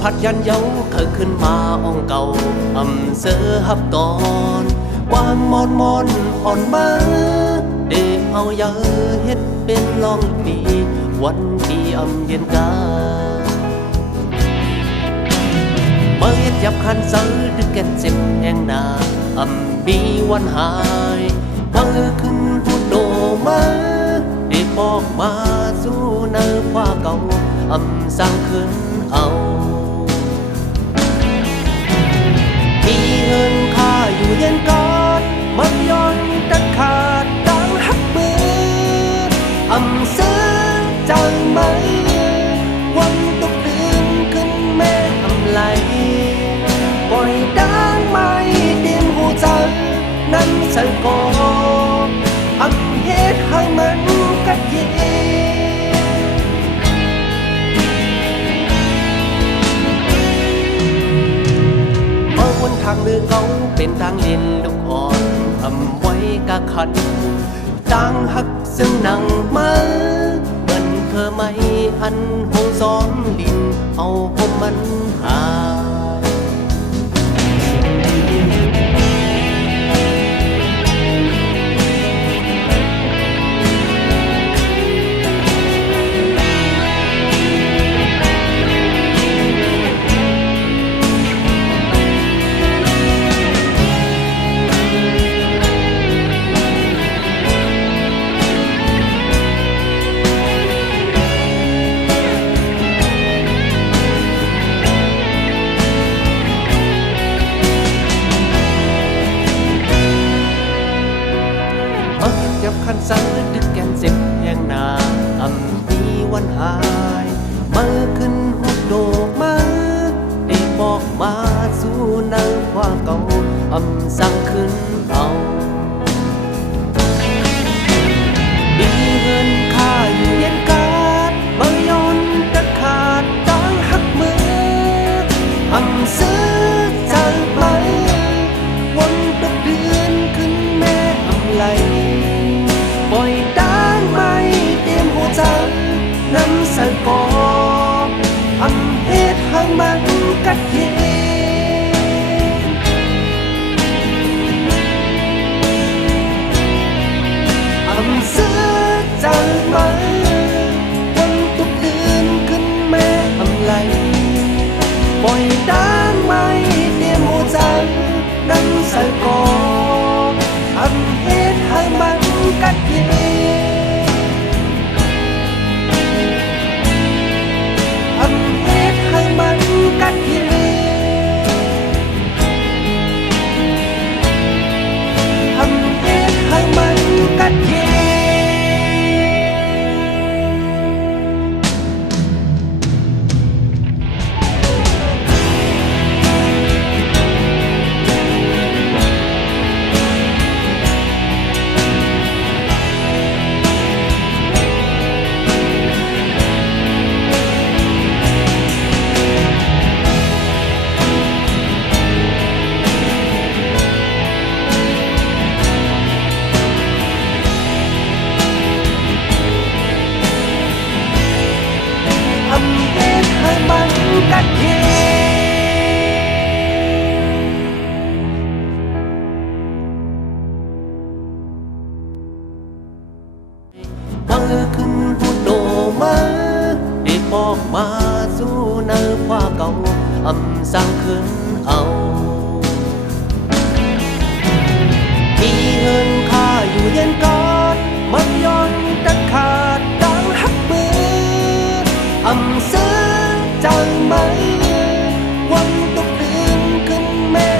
พัดยันเย้าเคยขึ้นมาอ่องเก่าเสือฮับตอนวางมอนอ่อนมาเดเอาเยอะเฮ็ดเป็นลองปีวันปีเย็นกาเมื่อยับคันเสือดึกแก่นเจ็บแห่งนาปีวันหายเมื่อขึ้นพูดโดมาเดปอกมาสู้เนื้อผ้าเก่าสร้างขึ้นเอามีเงินค่าอยู่เย็นกอดมันย้อนตัดขาดดังหักมือซื้อใจไหมวันตกตื่นขึ้นแม่ไหลปล่อยดังไม่เต็มหัวใจนั้นใส่กอเฮ็ดให้มันกัดเย็นวนทางเลือกเขาเป็นทางเล่นลูกอ่อนไว้กะขันต่างหักซึ่งนั่งมาเงินเธอไม่อันหงซ้อนลินเอาผมมันหาคันเสือดึกแก่นเจ็บแห่งนามีวันหายเมื่อขึ้นหุบโดกมาได้บอกมาสู่เนื้อผ้าเก่าสั่งขึ้นเอามีเงินค่าอยู่เย็นกาดเมื่อย้อนตัดขาดดังหักมือซื้อใจไหมวันตกเดือนขึ้นแม่ไหลปล่อยดังไม่เต็มหัวใจน้ำใส่กอเฮ็ดให้มันกัดเย็นซื้อใจไหมวันตุกเดือนขึ้นแม่ไหลปล่อยดังไม่เต็มหัวใจน้ำใส่กอเฮ็ดให้มันกัดเย็นเฮ็ดให้มันกัดเย็นเฮ็ดให้มันกัดเย็นกัดเย็นเมื่อขึ้นพูดโดมาได้บอกมาสู่เนื้อผ้าเก่าสร้างขึ้นเอามีเงินค่าอยู่เย็นกอดมันย้อนตัดขาดดังหักมือซื้อใจไหมวันตกเดือนขึ้นแม่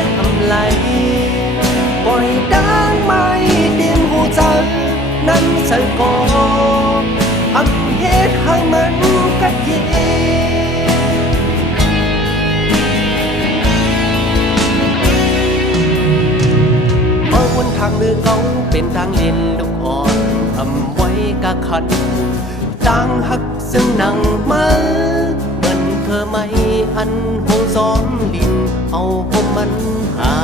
ไหลปล่อยดังไม่เต็มหัวใจนั้นใส่กอเฮ็ดให้มันกัดเย็นวนทางเลือกเขาเป็นทางเล่นลูกอ่อนไว้กะขันต่างหักซึ่งนั่งมาเธอไม่อันหงซ้อนลินเอาผมมันหา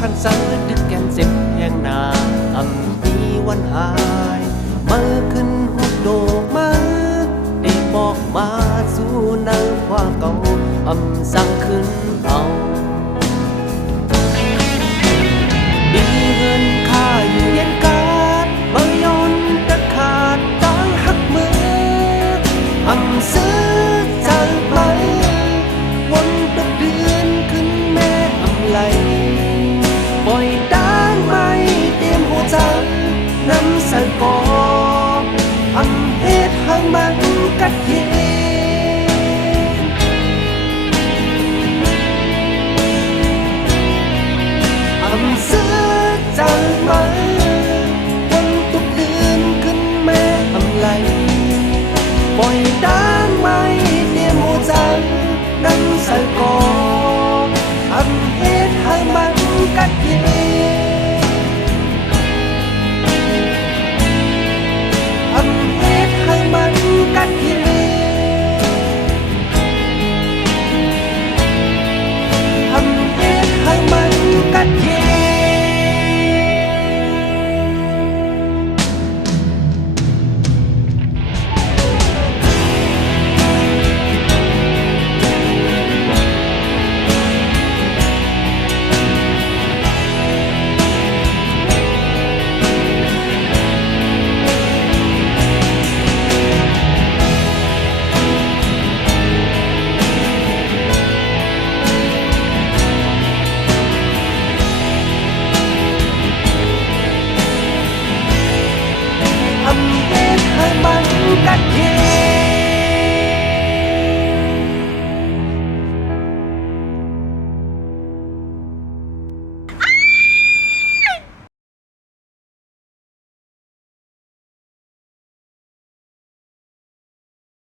ขันเสือดึกแกนเจ็บแห่งนามีวันหายเมื่อขึ้นหุบโดกมาได้บอกมาสู่เนื้อความเก่าสั่งขึ้นเอามีเงินค่าอยู่เย็นกาดเมื่อยนตะขาดตั้งหักมือซื้อจากไหมวนตักเดือนขึ้นแม่ไหลปล่อยด้านไม่เตรียมหัวใจน้ำใส่กอเหตุหังมันกัดเย็นซื้อจากไหมวนตุกเดือนขึ้นแม่ไหลปล่อยด้านไม่เตรียมหัวใจน้ำใส่กอ